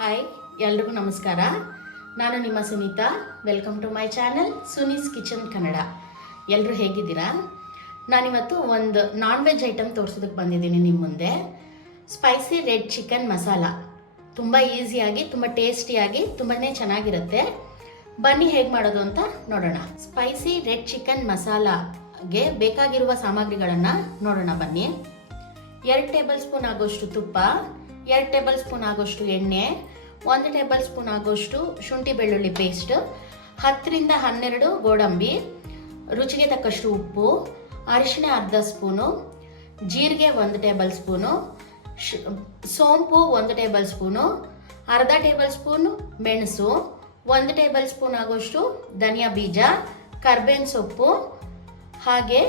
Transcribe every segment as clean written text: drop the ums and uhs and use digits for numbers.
Hi, ಎಲ್ರಿಗೂ ನಮಸ್ಕಾರ. ನಾನು ನಿಮ್ಮ Sunita. Welcome to my channel Suni's kitchen Kannada. ಎಲ್ಲರೂ ಹೇಗಿದ್ದೀರಾ? ನಾನಿವತ್ತು ಒಂದು ನಾನ್ ವೆಜ್ ಐಟಮ್ ತೋರಿಸೋದಕ್ಕೆ ಬಂದಿದ್ದೀನಿ ನಿಮ್ಮ ಮುಂದೆ. Spicy red chicken masala. ತುಂಬ ಈಸಿಯಾಗಿ, ತುಂಬ ಟೇಸ್ಟಿಯಾಗಿ, ತುಂಬಾ ಚೆನ್ನಾಗಿರುತ್ತೆ. ಬನ್ನಿ ಹೇಗೆ ಮಾಡೋದು ಅಂತ ನೋಡೋಣ. ಸ್ಪೈಸಿ ರೆಡ್ ಚಿಕನ್ ಮಸಾಲಾಗೆ ಬೇಕಾಗಿರುವ ಸಾಮಗ್ರಿಗಳನ್ನು ನೋಡೋಣ ಬನ್ನಿ. 2 ಟೇಬಲ್ ಸ್ಪೂನ್ ಆಗೋಷ್ಟು ತುಪ್ಪ, 2 ಟೇಬಲ್ ಸ್ಪೂನ್ ಆಗೋಷ್ಟು ಎಣ್ಣೆ, 1 ಟೇಬಲ್ ಸ್ಪೂನ್ ಆಗೋಷ್ಟು ಶುಂಠಿ ಬೆಳ್ಳುಳ್ಳಿ ಪೇಸ್ಟ್, 10 ರಿಂದ 12 ಗೋಡಂಬಿ, ರುಚಿಗೆ ತಕ್ಕಷ್ಟು ಉಪ್ಪು, ಅರಿಶಿಣ ಅರ್ಧ ಸ್ಪೂನು, ಜೀರಿಗೆ 1 ಟೇಬಲ್ ಸ್ಪೂನು, ಸೋಂಪು 1 ಟೇಬಲ್ ಸ್ಪೂನು, ಅರ್ಧ ಟೇಬಲ್ ಸ್ಪೂನ್ ಮೆಣಸು, 1 ಟೇಬಲ್ ಸ್ಪೂನ್ ಆಗೋಷ್ಟು ಧನಿಯಾ ಬೀಜ, ಕರ್ಬೇವಿನ ಸೊಪ್ಪು, ಹಾಗೆ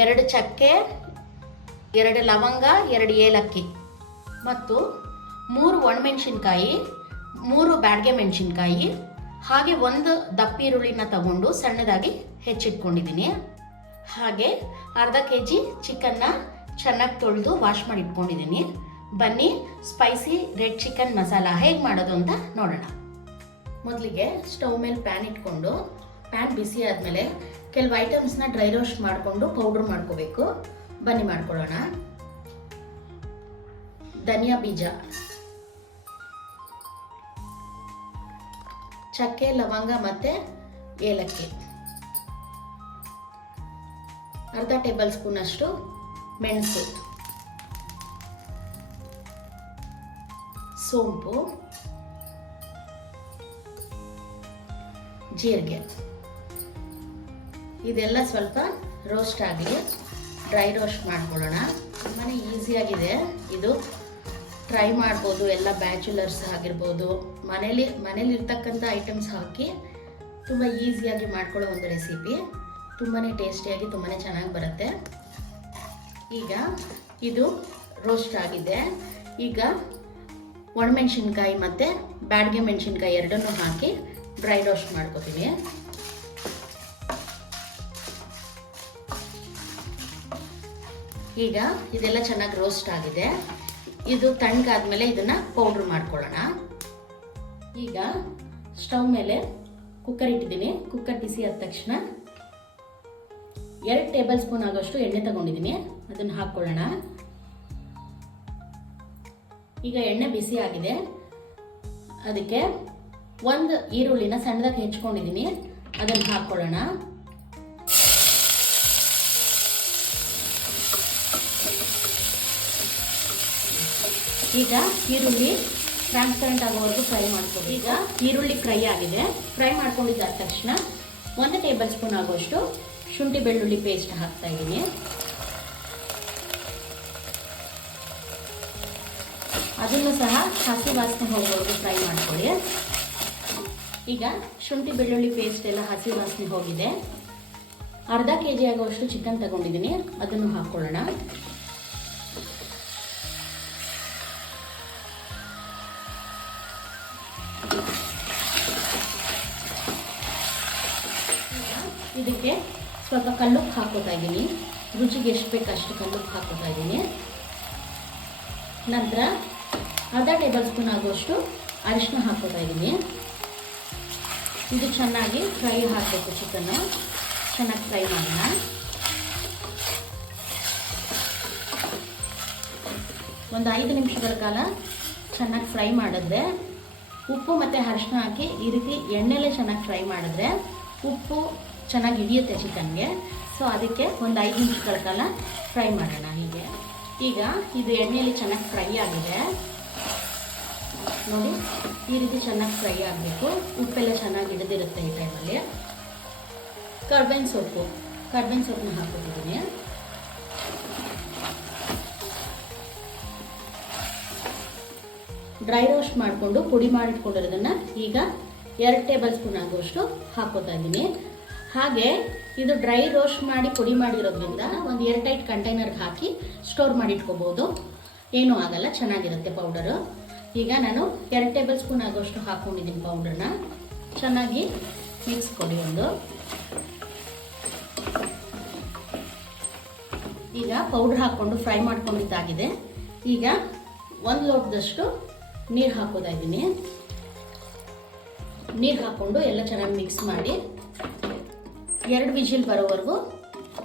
2 ಚಕ್ಕೆ, 2 ಲವಂಗ, 2 ಏಲಕ್ಕಿ ಮತ್ತು 3 ಒಣಮೆಣಸಿನ್ಕಾಯಿ, 3 ಬ್ಯಾಡಗೆ ಮೆಣಸಿನ್ಕಾಯಿ, ಹಾಗೆ 1 ದಪ್ಪ ಈರುಳ್ಳಿನ ತಗೊಂಡು ಸಣ್ಣದಾಗಿ ಹೆಚ್ಚಿಟ್ಕೊಂಡಿದ್ದೀನಿ. ಹಾಗೆ ಅರ್ಧ kg ಚಿಕನ್ನ ಚೆನ್ನಾಗಿ ತೊಳೆದು ವಾಶ್ ಮಾಡಿ ಇಟ್ಕೊಂಡಿದ್ದೀನಿ. ಬನ್ನಿ ಸ್ಪೈಸಿ ರೆಡ್ ಚಿಕನ್ ಮಸಾಲ ಹೇಗೆ ಮಾಡೋದು ಅಂತ ನೋಡೋಣ. ಮೊದಲಿಗೆ ಸ್ಟವ್ ಮೇಲೆ ಪ್ಯಾನ್ ಇಟ್ಕೊಂಡು, ಪ್ಯಾನ್ ಬಿಸಿ ಆದಮೇಲೆ ಕೆಲವು ಐಟಮ್ಸ್ನ ಡ್ರೈ ರೋಸ್ಟ್ ಮಾಡಿಕೊಂಡು ಪೌಡ್ರ್ ಮಾಡ್ಕೋಬೇಕು. ಬನ್ನಿ ಮಾಡ್ಕೊಳ್ಳೋಣ. ಧನಿಯಾ ಬೀಜ, ಚಕ್ಕೆ, ಲವಂಗ ಮತ್ತು ಏಲಕ್ಕಿ, ಅರ್ಧ ಟೇಬಲ್ ಸ್ಪೂನ್ ಅಷ್ಟು ಮೆಣಸು, ಸೋಂಪು, ಜೀರಿಗೆ. ಇದೆಲ್ಲ ಸ್ವಲ್ಪ ರೋಸ್ಟ್ ಆಗಲಿ, ಡ್ರೈ ರೋಸ್ಟ್ ಮಾಡ್ಕೊಳ್ಳೋಣ. ತುಂಬಾ ಈಸಿಯಾಗಿದೆ ಇದು. ಟ್ರೈ ಮಾಡ್ಬೋದು, ಎಲ್ಲ ಬ್ಯಾಚುಲರ್ಸ್ ಆಗಿರ್ಬೋದು, ಮನೇಲಿ ಇರ್ತಕ್ಕಂಥ ಐಟಮ್ಸ್ ಹಾಕಿ ತುಂಬ ಈಸಿಯಾಗಿ ಮಾಡ್ಕೊಳ್ಳೋ ಒಂದು ರೆಸಿಪಿ. ತುಂಬಾ ಟೇಸ್ಟಿಯಾಗಿ, ತುಂಬಾ ಚೆನ್ನಾಗಿ ಬರುತ್ತೆ. ಈಗ ಇದು ರೋಸ್ಟ್ ಆಗಿದೆ. ಈಗ ಒಣಮೆಣಸಿನ್ಕಾಯಿ ಮತ್ತು ಬ್ಯಾಡಗೆ ಮೆಣಸಿನ್ಕಾಯಿ ಎರಡನ್ನೂ ಹಾಕಿ ಡ್ರೈ ರೋಸ್ಟ್ ಮಾಡ್ಕೋತೀವಿ. ಈಗ ಇದೆಲ್ಲ ಚೆನ್ನಾಗಿ ರೋಸ್ಟ್ ಆಗಿದೆ. ಇದು ತಣ್ಣಗಾದ್ಮೇಲೆ ಇದನ್ನ ಪೌಡ್ರ್ ಮಾಡ್ಕೊಳ್ಳೋಣ. ಈಗ ಸ್ಟವ್ ಮೇಲೆ ಕುಕ್ಕರ್ ಇಟ್ಟಿದ್ದೀನಿ. ಕುಕ್ಕರ್ ಬಿಸಿ ಆದ ತಕ್ಷಣ 2 ಟೇಬಲ್ ಸ್ಪೂನ್ ಆಗೋಷ್ಟು ಎಣ್ಣೆ ತಗೊಂಡಿದ್ದೀನಿ, ಅದನ್ನು ಹಾಕ್ಕೊಳ್ಳೋಣ. ಈಗ ಎಣ್ಣೆ ಬಿಸಿ ಆಗಿದೆ. ಅದಕ್ಕೆ 1 ಈರುಳ್ಳಿನ ಸಣ್ಣದಾಗಿ ಹೆಚ್ಕೊಂಡಿದ್ದೀನಿ, ಅದನ್ನು ಹಾಕ್ಕೊಳ್ಳೋಣ. ಈಗ ಈರುಳ್ಳಿ ಟ್ರಾನ್ಸ್ಪರೆಂಟ್ ಆಗೋವರೆಗೂ ಫ್ರೈ ಮಾಡ್ಕೊಳ್ಳಿ. ಈಗ ಈರುಳ್ಳಿ ಫ್ರೈ ಆಗಿದೆ. ಫ್ರೈ ಮಾಡ್ಕೊಂಡಿದ್ದಾದ ತಕ್ಷಣ 1 ಟೇಬಲ್ ಸ್ಪೂನ್ ಆಗೋಷ್ಟು ಶುಂಠಿ ಬೆಳ್ಳುಳ್ಳಿ ಪೇಸ್ಟ್ ಹಾಕ್ತಾ ಇದ್ದೀನಿ. ಅದನ್ನು ಸಹ ಹಸಿ ವಾಸನೆ ಹೋಗೋವರೆಗೂ ಫ್ರೈ ಮಾಡ್ಕೊಳ್ಳಿ. ಈಗ ಶುಂಠಿ ಬೆಳ್ಳುಳ್ಳಿ ಪೇಸ್ಟ್ ಎಲ್ಲ ಹಸಿ ವಾಸನೆ ಹೋಗಿದೆ. ಅರ್ಧ kg ಆಗುವಷ್ಟು ಚಿಕನ್ ತಗೊಂಡಿದ್ದೀನಿ, ಅದನ್ನು ಹಾಕ್ಕೊಳ್ಳೋಣ. ಇದಕ್ಕೆ ಸ್ವಲ್ಪ ಕಲ್ಲುಪ್ಪು ಹಾಕೋತಾ ಇದ್ದೀನಿ. ರುಚಿಗೆ ಎಷ್ಟು ಬೇಕು ಅಷ್ಟು ಕಲ್ಲುಪ್ಪು ಹಾಕೋತಾ ಇದ್ದೀನಿ. ನಂತರ ಅರ್ಧ ಟೇಬಲ್ ಸ್ಪೂನ್ ಆಗುವಷ್ಟು ಅರಿಶಿನ ಹಾಕೋತಾ ಇದ್ದೀನಿ. ಇದು ಚೆನ್ನಾಗಿ ಫ್ರೈ ಹಾಕಬೇಕು. ಚಿಕನ್ನು ಚೆನ್ನಾಗಿ ಫ್ರೈ ಮಾಡೋಣ. ಒಂದು 5 ನಿಮಿಷಗಳ ಕಾಲ ಚೆನ್ನಾಗಿ ಫ್ರೈ ಮಾಡಿದ್ರೆ, ಉಪ್ಪು ಮತ್ತು ಅರಿಶಿನ ಹಾಕಿ ಈ ರೀತಿ ಎಣ್ಣೆಲೆ ಚೆನ್ನಾಗಿ ಫ್ರೈ ಮಾಡಿದ್ರೆ ಉಪ್ಪು ಚೆನ್ನಾಗಿ ಹಿಡಿಯುತ್ತೆ ಚಿಕನ್ಗೆ. ಸೊ ಅದಕ್ಕೆ ಒಂದು 5 ನಿಮಿಷಗಳ ಕಾಲ ಫ್ರೈ ಮಾಡೋಣ. ಹೀಗೆ ಈಗ ಇದು ಎಣ್ಣೆಯಲ್ಲಿ ಚೆನ್ನಾಗಿ ಫ್ರೈ ಆಗಿದೆ ನೋಡಿ. ಈ ರೀತಿ ಚೆನ್ನಾಗಿ ಫ್ರೈ ಆಗಬೇಕು. ಉಪ್ಪೆಲ್ಲ ಚೆನ್ನಾಗಿ ಹಿಡಿದಿರುತ್ತೆ ಈ ಟೈಮಲ್ಲಿ. ಕರ್ಬೇವಿನ ಸೊಪ್ಪನ್ನ ಹಾಕ್ಕೊತಿದ್ದೀನಿ. ಡ್ರೈ ರೋಸ್ಟ್ ಮಾಡಿಕೊಂಡು ಪುಡಿ ಮಾಡಿಟ್ಕೊಂಡಿರೋದನ್ನು ಈಗ 2 ಟೇಬಲ್ ಸ್ಪೂನ್ ಆಗುವಷ್ಟು ಹಾಕೋತಾ ಇದ್ದೀನಿ. ಹಾಗೆ ಇದು ಡ್ರೈ ರೋಸ್ಟ್ ಮಾಡಿ ಪುಡಿ ಮಾಡಿರೋದ್ರಿಂದ ಒಂದು ಏರ್ ಟೈಟ್ ಕಂಟೈನರ್ಗೆ ಹಾಕಿ ಸ್ಟೋರ್ ಮಾಡಿ ಇಟ್ಕೋಬೋದು. ಏನೂ ಆಗಲ್ಲ, ಚೆನ್ನಾಗಿರುತ್ತೆ ಪೌಡರು. ಈಗ ನಾನು 2 ಟೇಬಲ್ ಸ್ಪೂನ್ ಆಗುವಷ್ಟು ಹಾಕ್ಕೊಂಡಿದ್ದೀನಿ ಪೌಡ್ರನ್ನ. ಚೆನ್ನಾಗಿ ಮಿಕ್ಸ್ ಕೊಡಿ ಒಂದು. ಈಗ ಪೌಡ್ರ್ ಹಾಕ್ಕೊಂಡು ಫ್ರೈ ಮಾಡ್ಕೊಂಡಿದ್ದಾಗಿದೆ. ಈಗ 1 ಲೋಟದಷ್ಟು ನೀರು ಹಾಕೋತಾ ಇದ್ದೀನಿ. ನೀರು ಹಾಕ್ಕೊಂಡು ಎಲ್ಲ ಚೆನ್ನಾಗಿ ಮಿಕ್ಸ್ ಮಾಡಿ 2 ವಿಜಿಲ್ ಬರೋವರೆಗೂ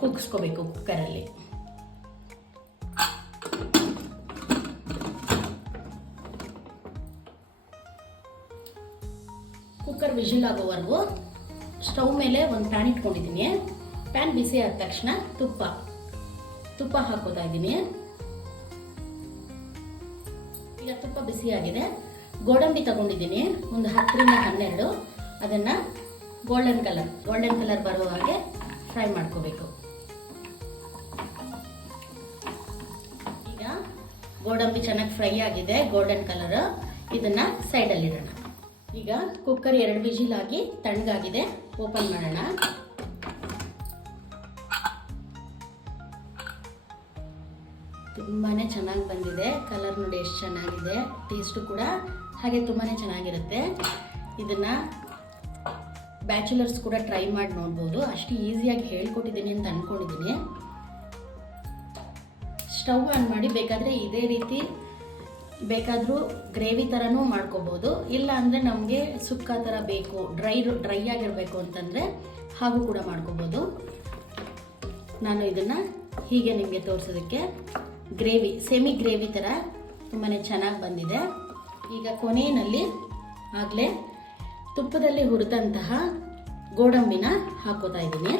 ಕುಗ್ಸ್ಕೋಬೇಕು ಕುಕ್ಕರಲ್ಲಿ. ಕುಕ್ಕರ್ ವಿಜಿಲ್ ಆಗೋವರೆಗೂ ಸ್ಟವ್ ಮೇಲೆ ಒಂದು ಪ್ಯಾನ್ ಇಟ್ಕೊಂಡಿದ್ದೀನಿ. ಪ್ಯಾನ್ ಬಿಸಿ ಆದ ತಕ್ಷಣ ತುಪ್ಪ ಹಾಕೋತಾ ಇದ್ದೀನಿ. ಈಗ ತುಪ್ಪ ಬಿಸಿ ಆಗಿದೆ. ಗೋಡಂಬಿ ತಗೊಂಡಿದ್ದೀನಿ ಒಂದು 10 ರಿಂದ 12. ಅದನ್ನ ಗೋಲ್ಡನ್ ಕಲರ್ ಬರೋ ಹಾಗೆ ಫ್ರೈ ಮಾಡ್ಕೋಬೇಕು. ಈಗ ಗೋಡಂಬಿ ಚೆನ್ನಾಗಿ ಫ್ರೈ ಆಗಿದೆ, ಗೋಲ್ಡನ್ ಕಲರ್. ಇದನ್ನ ಸೈಡಲ್ಲಿ ಇಡೋಣ. ಈಗ ಕುಕ್ಕರ್ 2 ವಿಜಿಲ್ ಆಗಿ ತಣ್ಣಗಾಗಿದೆ. ಓಪನ್ ಮಾಡೋಣ. ತುಂಬಾನೇ ಚೆನ್ನಾಗಿ ಬಂದಿದೆ. ಕಲರ್ ನೋಡಿ ಎಷ್ಟು ಚೆನ್ನಾಗಿದೆ. ಟೇಸ್ಟ್ ಕೂಡ ಹಾಗೆ ತುಂಬಾನೇ ಚೆನ್ನಾಗಿರುತ್ತೆ. ಇದನ್ನ ಬ್ಯಾಚುಲರ್ಸ್ ಕೂಡ ಟ್ರೈ ಮಾಡಿ ನೋಡ್ಬೋದು. ಅಷ್ಟು ಈಸಿಯಾಗಿ ಹೇಳ್ಕೊಟ್ಟಿದ್ದೀನಿ ಅಂತ ಅನ್ಕೊಂಡಿದ್ದೀನಿ. ಸ್ಟವ್ ಆನ್ ಮಾಡಿ ಬೇಕಾದ್ರೆ ಇದೇ ರೀತಿ ಬೇಕಾದರೂ ಗ್ರೇವಿ ಥರನೂ ಮಾಡ್ಕೋಬೋದು. ಇಲ್ಲ ಅಂದರೆ ನಮಗೆ ಸುಕ್ಕ ಥರ ಬೇಕು, ಡ್ರೈ ಆಗಿರಬೇಕು ಅಂತಂದರೆ ಹಾಗೂ ಕೂಡ ಮಾಡ್ಕೋಬೋದು. ನಾನು ಇದನ್ನು ಹೀಗೆ ನಿಮಗೆ ತೋರಿಸೋದಕ್ಕೆ ಗ್ರೇವಿ, ಸೆಮಿ ಗ್ರೇವಿ ಥರ ತುಂಬಾ ಚೆನ್ನಾಗಿ ಬಂದಿದೆ. ಈಗ ಕೊನೆಯಲ್ಲಿ ಆಗಲೇ ತುಪ್ಪದಲ್ಲಿ ಹುರಿದಂತಹ ಗೋಡಂಬಿನ ಹಾಕೋತಾ ಇದ್ದೀನಿ.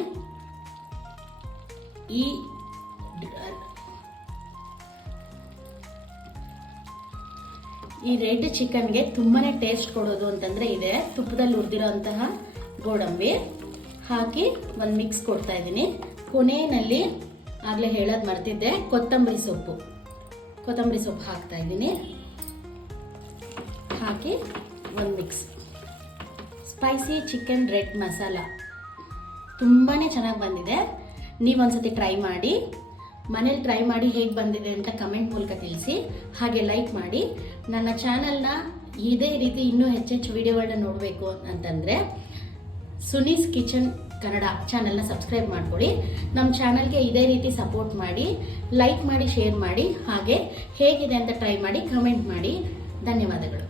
ಈ ರೆಡ್ ಚಿಕನ್ಗೆ ತುಂಬಾನೇ ಟೇಸ್ಟ್ ಕೊಡೋದು ಅಂತಂದ್ರೆ ಇದೆ. ತುಪ್ಪದಲ್ಲಿ ಹುರಿದಿರೋಂತಹ ಗೋಡಂಬಿ ಹಾಕಿ ಒಂದು ಮಿಕ್ಸ್ ಕೊಡ್ತಾ ಇದ್ದೀನಿ. ಕೊನೆಯಲ್ಲಿ ಆಗಲೇ ಹೇಳೋದು ಮರ್ತಿದ್ದೆ, ಕೊತ್ತಂಬರಿ ಸೊಪ್ಪು ಹಾಕ್ತಾ ಇದ್ದೀನಿ. ಹಾಕಿ ಒಂದು mix. Spicy chicken red masala ತುಂಬಾ ಚೆನ್ನಾಗಿ ಬಂದಿದೆ. ನೀವೊಂದ್ಸತಿ ಟ್ರೈ ಮಾಡಿ, ಮನೇಲಿ ಟ್ರೈ ಮಾಡಿ ಹೇಗೆ ಬಂದಿದೆ ಅಂತ ಕಮೆಂಟ್ ಮೂಲಕ ತಿಳಿಸಿ. ಹಾಗೆ ಲೈಕ್ ಮಾಡಿ. ನನ್ನ ಚಾನಲ್ನ ಇದೇ ರೀತಿ ಇನ್ನೂ ಹೆಚ್ಚೆಚ್ಚು ವಿಡಿಯೋಗಳನ್ನ ನೋಡಬೇಕು ಅಂತಂದರೆ ಸುನೀಸ್ ಕಿಚನ್ ಕನ್ನಡ ಚಾನಲ್ನ ಸಬ್ಸ್ಕ್ರೈಬ್ ಮಾಡ್ಕೊಳ್ಳಿ. ನಮ್ಮ ಚಾನಲ್ಗೆ ಇದೇ ರೀತಿ ಸಪೋರ್ಟ್ ಮಾಡಿ, ಲೈಕ್ ಮಾಡಿ, ಶೇರ್ ಮಾಡಿ. ಹಾಗೆ ಹೇಗಿದೆ ಅಂತ ಟ್ರೈ ಮಾಡಿ ಕಮೆಂಟ್ ಮಾಡಿ. ಧನ್ಯವಾದಗಳು.